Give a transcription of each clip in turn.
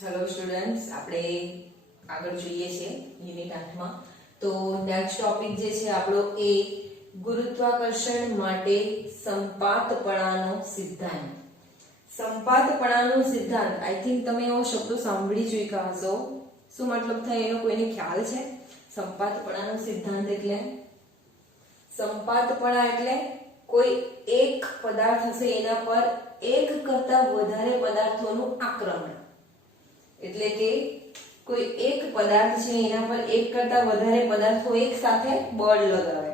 Hello students, આપણે આગળ જોઈએ છે યુનિટ 8 માં. તો નેક્સ્ટ ટોપિક જે છે આપણો એ ગુરુત્વાકર્ષણ માટે સંપાતપણાનો સિદ્ધાંત. સંપાતપણાનો સિદ્ધાંત, આઈ થિંક તમે એવો શબ્દ સાંભળી ચૂક્યા હશો. શું મતલબ થાય એનો કોઈને ખ્યાલ છે? સંપાતપણાનો સિદ્ધાંત એટલે સંપાતપણા એટલે કોઈ એક પદાર્થ હશે એના પર એક કરતા વધારે પદાર્થોનું આક્રમણ. એટલે કે કોઈ એક પદાર્થ છે એના પર એક કરતા વધારે પદાર્થો એક સાથે બળ લગાવે,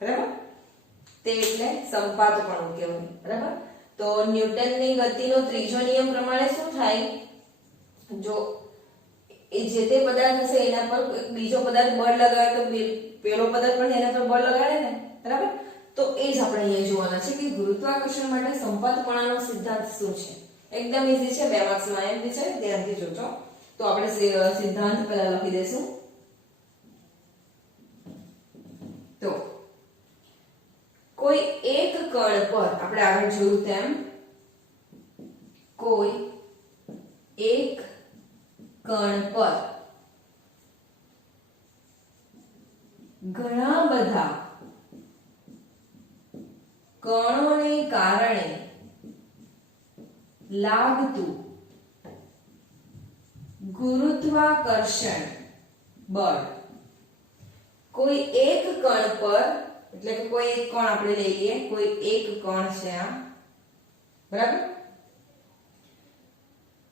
બરાબર? તે એટલે સંપાતપણું કહેવાય, બરાબર? તો ન્યૂટનની ગતિનો ત્રીજો નિયમ પ્રમાણે શું થાય? જો એ જે તે પદાર્થ હશે એના પર બીજો પદાર્થ બળ લગાવે તો પેલો પદાર્થ પણ એના પર બળ લગાડે ને, બરાબર? તો એ જ આપણે અહીંયા જોવાના છે કે ગુરુત્વાકર્ષણ માટે સંપાતપણાનો સિદ્ધાંત શું છે. એકદમ ઈઝી છે, 2 માર્ક્સમાં એમ છે, ધ્યાનથી જોજો. તો આપણે સિદ્ધાંત પહેલા લખી દઈશું. તો કોઈ એક કણ પર, આપણે આગળ જોયું તેમ, કોઈ એક કણ પર ઘણા બધા કણોને કારણે લાગતું ગુરુત્વાકર્ષણ બળ. કોઈ એક કણ પર, એટલે કે કોઈ એક કણ આપણે લઈએ, કોઈ એક કણ છે આ, બરાબર?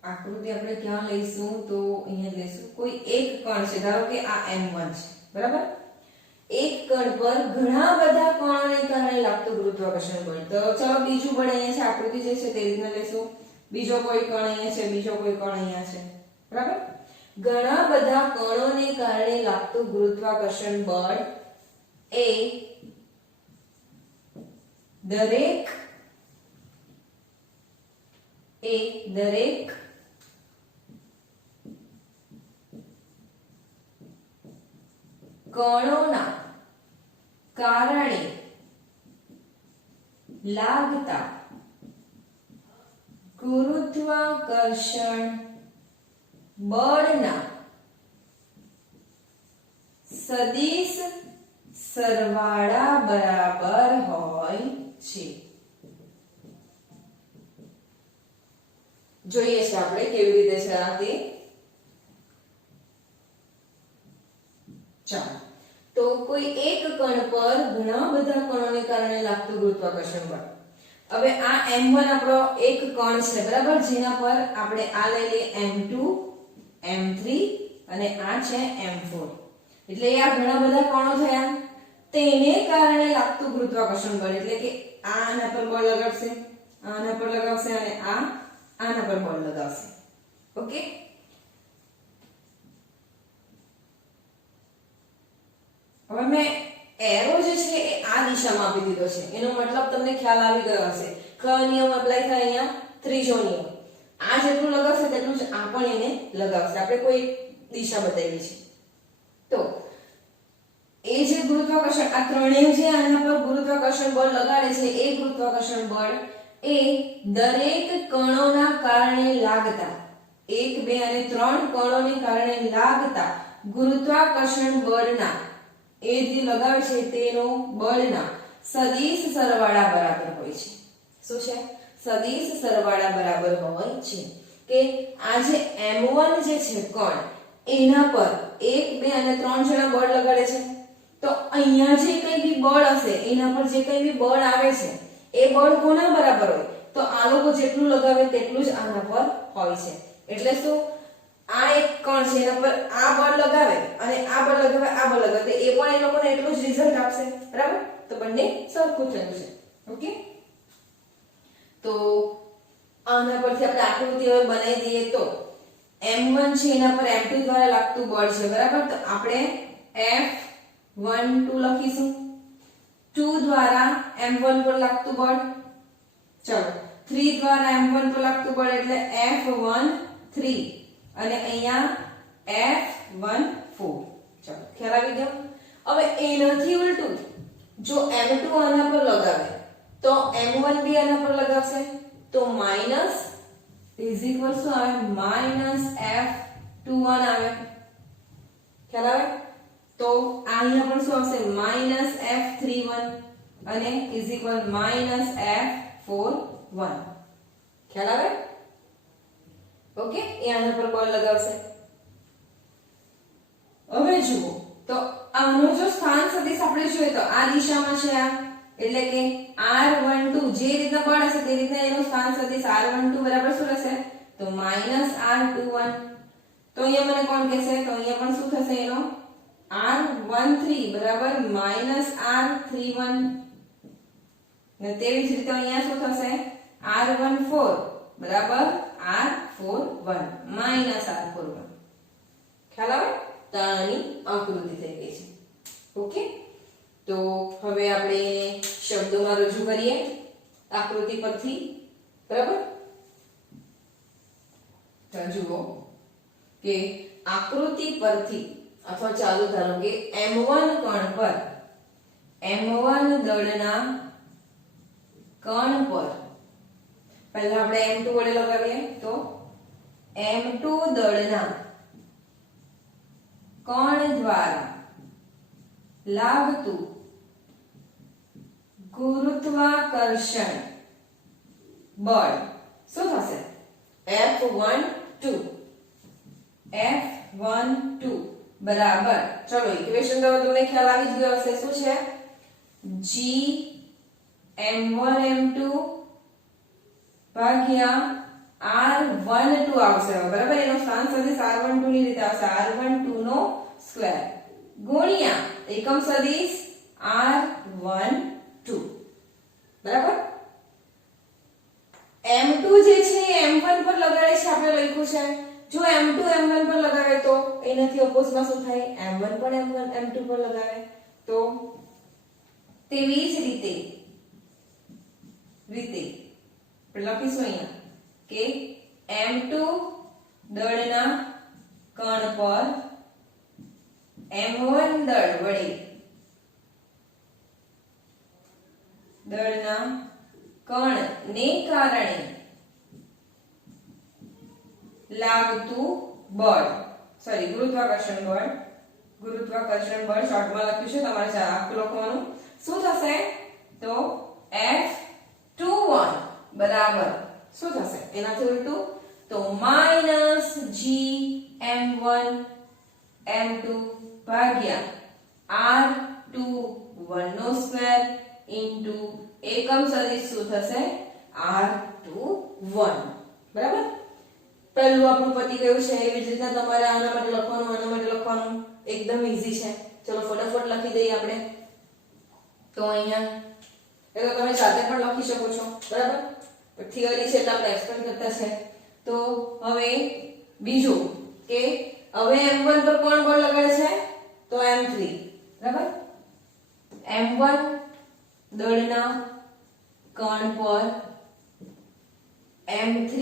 આકૃતિ આપણે ક્યાં લઈશું? તો અહીંયા લઈશું. કોઈ એક કણ છે, ધારો કે આ m1 છે, બરાબર? એક કણ પર ઘણા બધા કણોને કારણે લાગતું ગુરુત્વાકર્ષણ બળ. તો ચલો બીજું બળ અહીંયા છે, આકૃતિ જે છે તે રીતના લઈશું. બીજો કોઈ કણ અહીંયા છે, બીજો કોઈ કણ અહીંયા છે, બરાબર? ઘણા બધા કણોને કારણે લાગતું ગુરુત્વાકર્ષણ બળ એ દરેક કણોના કારણે લાગતા ગુરુત્વાકર્ષણ બળના સદિશ સરવાળા બરાબર હોય છે. જોઈએ છે આપણે કેવી રીતે છે આ તે. ચાલો, તો કોઈ એક કણ પર ઘણા બધા કણોને કારણે લાગતું ગુરુત્વાકર્ષણ બળ. હવે આ m1 આપણો એક કણ છે, બરાબર? જેના પર આપણે આ લઈ લઈએ m2, m3 અને આ છે m4. એટલે આ ઘણા બધા કણો થયા, તેને કારણે લાગતું ગુરુત્વાકર્ષણ બળ એટલે કે આના પર બળ લગાડશે, આના પર લગાવશે અને આના પર બળ લગાવશે. ઓકે, હવે મેં એરો જે છે એ આ દિશામાં આપી દીધો છે, એનો મતલબ તમને ખ્યાલ આવી ગયો હશે. કયો નિયમ એપ્લાય થાય અહીંયા? ત્રીજો નિયમ. આ જેટલું લગાવશે તેટલું જ આ પણ એને લગાવશે. આપણે કોઈ દિશા બતાવી છે. તો એ જે ગુરુત્વાકર્ષણ, આ ત્રણેય જે આના પર ગુરુત્વાકર્ષણ બળ લગાડે છે, એ ગુરુત્વાકર્ષણ બળ એ દરેક કણોના કારણે લાગતા 1, 2 અને 3 કણોને કારણે લાગતા ગુરુત્વાકર્ષણ બળના, એ જે લગાવે છે તેનો બળના સદિશ સરવાળા બરાબર હોય છે. શું છે? સદિશ સરવાળા બરાબર હોય છે. કે આ જે m1 જે છે કણ, એના પર 1, 2 અને 3 જણા બળ લગાડે છે. તો અહીંયા જે કંઈ બી બળ હશે, એના પર જે કંઈ બી બળ આવે છે, એ બળ કોના બરાબર હોય? તો આ લોકો જેટલું લગાવે તેટલું જ આના પર હોય છે. એટલે શું? આ એક કણ છે, એના પર આ બળ લગાવે અને આ બળ લગાવે, આ બળ લગાવે, તો એ પણ એ લોકોને એટલું જ રિઝલ્ટ આપશે, બરાબર? તો બંને સરખું થયું છે. ઓકે, તો આના પરથી આપણે આકૃતિ હવે બનાવી દઈએ. તો m1 છે એના પર m2 દ્વારા લાગતું બળ છે, બરાબર? તો આપણે F12 લખીશું. 2 દ્વારા m1 પર લાગતું બળ, ચલો 3 દ્વારા m1 પર લાગતું બળ એટલે F13 અને અહીંયા F14. ચલો, ખ્યાલ આવી ગયો? હવે એનાથી ઉલટું, જો m2 આના પર લગાવે તો m1 બી આના પર લગાવશે, તો ઇઝ ઇક્વલ શું આવે -F21 આવે, ખ્યાલ આવે? તો અહીંયા પણ શું આવશે -F31 અને ઇઝ ઇક્વલ -F41, ખ્યાલ આવે? ઓકે, એ આના પર બળ લગાવશે. હવે જુઓ તો આનો જો સ્થાન સદિશ આપણે જોઈએ તો આ દિશામાં છે આ, એટલે કે R12 જે રીતના બળ હશે તે રીતના એનો સ્થાન સદિશ R12 બરાબર શું રહેશે? તો -R21. તો અહીંયા મને કોણ કહેશે? તો અહીંયા પણ શું થશે એનો R13 બરાબર -R31 ને તેવી જ રીતે અહીંયા શું થશે? R14 બરાબર R41 -R41, ખ્યાલ આવે? તો આની આકૃતિ થઈ ગઈ છે. ઓકે, તો હવે આપણે શબ્દોમાં રજૂ કરીએ આકૃતિ પરથી, બરાબર? તો જુઓ કે આકૃતિ પરથી અથવા ચાલુ ધારો કે M1 કણ પર M1 દળના કણ પર પહેલા આપણે M2 વડે લગાવીએ તો M2 દળના કણ દ્વારા લાગતું ગુરુત્વાકર્ષણ બળ શું થશે? F12 બરાબર, ચલો ઇક્વેશન તો તમને ખ્યાલ આવી જ ગયો હશે. શું છે? G M1 M2 ભાગ્યા R12 આવશે, બરાબર? એનો સ્થાન સદિશ R12 ની રીતે આવશે, R12 નો સ્ક્વેર ગુણ્યા એકમ સદિશ R12, બરાબર? M2 જે છે એ M1 પર લગાડે છે, આપણે લખ્યું છે. જો M2 M1 પર લગાવે તો એનાથી ઓપોઝિટમાં શું થાય? M1 પણ M2 પર લગાવે. તો તેવી જ રીતે લખીશું અહીંયા કે M2 દળના કણ પર M1 દળ વડે દળના કણને કારણે લાગતું બળ, સોરી ગુરુત્વાકર્ષણ બળ શોર્ટમાં લખ્યું છે, તમારે આખું લખવાનું. શું થશે? તો F21 બરાબર શું થશે? એનાથી ઉલટું તો -G M1 M2 ભાગ્યા R21 નો સ્ક્વેર ઇન્ટુ એકમ સદિશ શું થશે? R21, બરાબર? પહેલું આપણું પતી ગયું છે. એવી જ રીતના તમારે આના માટે લખવાનું એકદમ ઈઝી છે. ચલો ફટાફટ લખી દઈએ આપણે. તો અહીંયા એ તો તમે જાતે પણ લખી શકો છો, બરાબર? પણ થિયરી છે એટલે આપણે એક્સપ્લેન કરતા છે. તો હવે બીજું કે હવે M1 પર કોણ બળ લગાડે છે? તો M3, બરાબર? M1 દળના કણ પર M3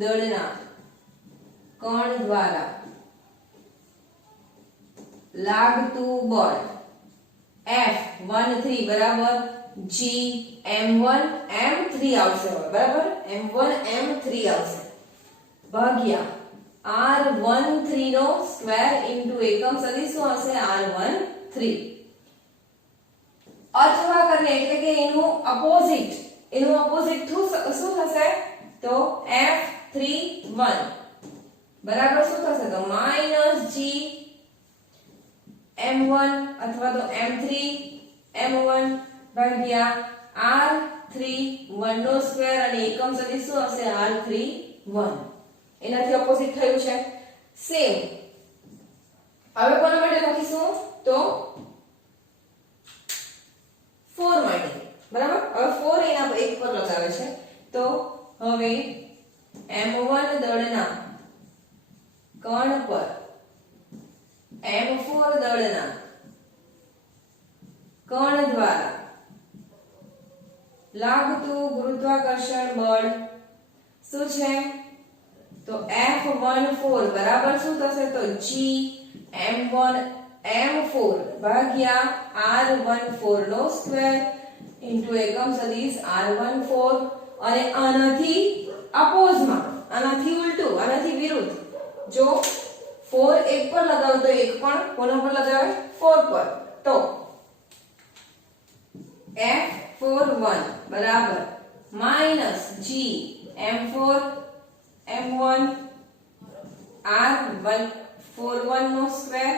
દળના કણ દ્વારા લાગતું બળ F13 બરાબર G M1 M3 આવશે, બરાબર? M1 M3 આવશે ભાગ્યા R13 નો સ્ક્વેર ઇન્ટુ એકમ સદિશ શું હશે? R13 અથવા કરીને એટલે કે એનું ઓપોઝિટ શું થશે? તો F31 બરાબર શું થશે? તો -G M1 અથવા તો M3 M1 ભાગ્યા R31 નો સ્ક્વેર અને એકમ સદિશ શું હશે? R31. એનાથી ઓપોઝિટ થયું છે. સેમ હવે કોના માટે લખીશું? તો 4 માટે, બરાબર? હવે 4 એના એક પર લગાવે છે. તો હવે M1 દળના કણ પર M4 દળના કણ દ્વારા લાગતું ગુરુત્વાકર્ષણ બળ શું છે? તો F14 બરાબર શું થશે? તો G M1 M4 ભાગ્યા R14 નો સ્ક્વેર ઇન્ટુ એકમ સદિશ r14 અને આનાથી અપોઝમાં, આનાથી ઉલટું, આનાથી વિરુદ્ધ, જો 4 એક પર લગાવ તો એક પણ કોના પર લગાવે? 4 પર. તો f41 બરાબર minus g m4 m1 r141 નો સ્ક્વેર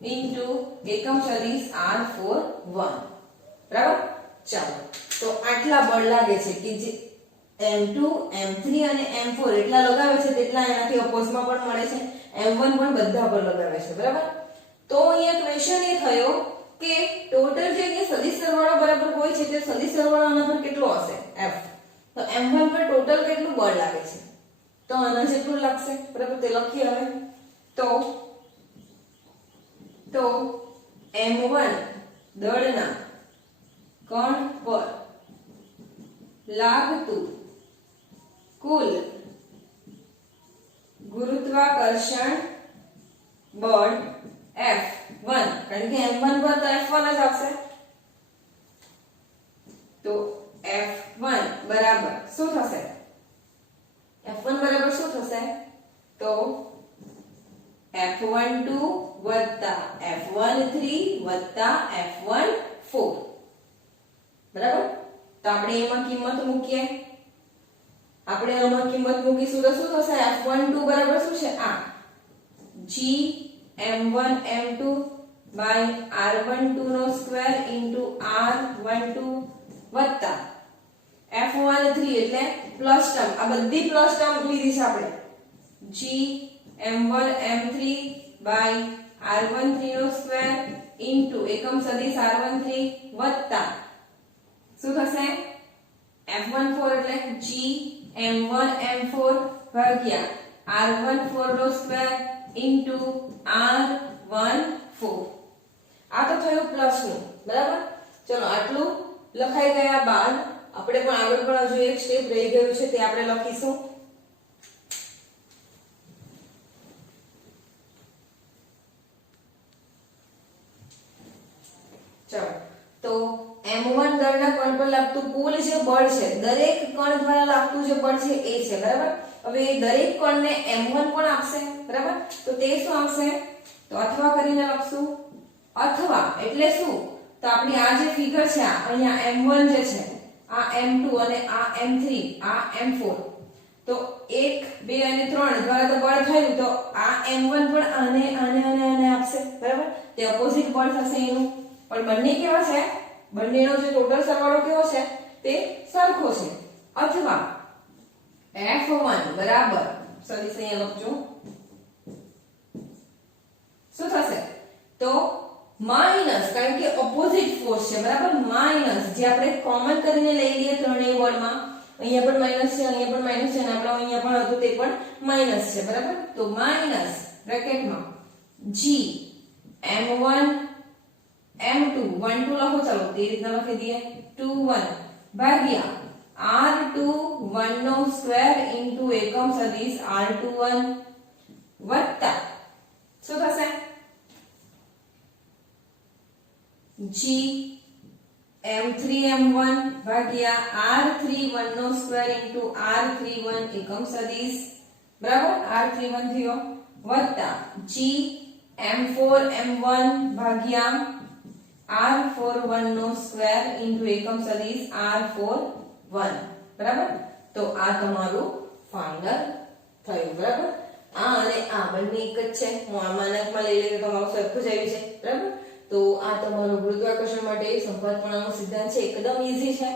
ઇન્ટુ એકમ સદિશ r41. બરાબર. ચાલો, તો આટલા બળ લાગે છે કે જે m2 m3 અને m4 એટલા લગાવે છે તેટલા એનાથી અપોઝમાં પણ મળે છે, m1 પણ બધા પર લગાવે છે. બરાબર. તો અહીંયા ક્વેશ્ચન એ થયો કે ટોટલ જે અહીંયા સદિશ સરવાળો બરાબર હોય છે તે સદિશ સરવાળો આના પર કેટલો હશે? f. તો m1 પર ટોટલ કેટલું બળ લાગે છે? તો આના જેટલું લાગશે. બરાબર. તે લખીએ હવે. તો m1 દળના કણ પર લાગતું કુલ ગુરુત્વાકર્ષણ બળ F1, કારણ કે m1 પર તો F1 જ આવશે. તો F1 બરાબર શું થશે? F1 બરાબર શું થશે? તો F12 વત્તા F13 વત્તા F14. બરાબર. તો આપણે એમાં કિંમત મૂકીએ. આપણે આમાં કિંમત મૂકીશું તો શું થશે? F12 બરાબર શું છે? આ g m1 m2 by r12 નો સ્ક્વેર into r12 વત્તા f13 એટલે પ્લસ ટર્મ, આ બધી પ્લસ ટર્મ લીધી છે આપણે, g m1 m3 by r13 નો સ્ક્વેર into એકમ સદિશ r13 વત્તા શું થશે? f14 એટલે g m1 m4 ભાગ્યા r14 નો સ્ક્વેર into r14. આ તો થયું પ્લસ નું. બરાબર. ચલો, આટલું લખાઈ ગયા બાદ આપણે પણ આગળ પણ હજુ એક સ્ટેપ રહી ગયું છે તે આપણે લખીશું. ચલો, તો m1 દળના કણ પર લાગતું કુલ જે બળ છે, દરેક કણ દ્વારા લાગતું જે બળ છે એ છે. બરાબર. હવે દરેક કણને m1 પણ આપશે. બરાબર. તો તે શું આવશે? તો અથવા કરીને લખશું. અથવા એટલે શું? તો આપણી આ જે ફિગર છે, અહીંયા m1 જે છે, આ m2 અને આ m3, આ m4, તો 1 2 અને 3 દ્વારા તો બળ થયું, તો આ m1 પણ આને આને અને આને આપશે. બરાબર. તે ઓપોઝિટ બળ થશે એનું. પણ બંને કેવા છે? બંનેનો જે ટોટલ સરવાળો કેવો છે? તે સરખો છે. અથવા F1 બરાબર સદિશ અહીંયા લખજો. શું થશે? તો માઈનસ, કારણ કે ઓપોઝિટ ફોર્સ છે. બરાબર. માઈનસ જે આપણે કોમન કરીને લઈ લઈએ ત્રણેય બળમાં, અહીંયા પણ માઈનસ છે, અહીંયા પણ માઈનસ છે, અને આપણે અહીંયા પણ હતું તે પણ માઈનસ છે. બરાબર. તો માઈનસ બ્રેકેટમાં g m1 m2 1 2 લખો. ચાલો તે રીતના લખી દઈએ. 2 1 ભાગ્યા r21 નો સ્ક્વેર into એકમ સદિશ r21 વત્તા શું થશે? g m3 m1 ભાગ્યા r31 નો સ્ક્વેર into r31 એકમ સદિશ, બરાબર, r31 થયો, વત્તા g m4 m1 ભાગ્યા r41 નો સ્ક્વેર into એકમ સદિશ r41. બરાબર. તો આ તમારું ફાઇનલ થયું. બરાબર. આ અને આ બંને એક જ છે. હું આ માનકમાં લઈ લઈએ તો તમારું સરખું જ આવ્યું છે. બરાબર. તો આ તમારું ગુરુત્વાકર્ષણ માટે સંપાતપણાનો સિદ્ધાંત છે. એકદમ ઈઝી છે.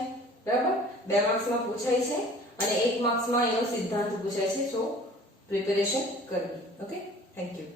બરાબર. 2 માર્ક્સમાં પૂછાય છે અને 1 માર્ક્સમાં એનો સિદ્ધાંત પૂછાય છે. સો પ્રિપેરેશન કરવી. Okay, thank you.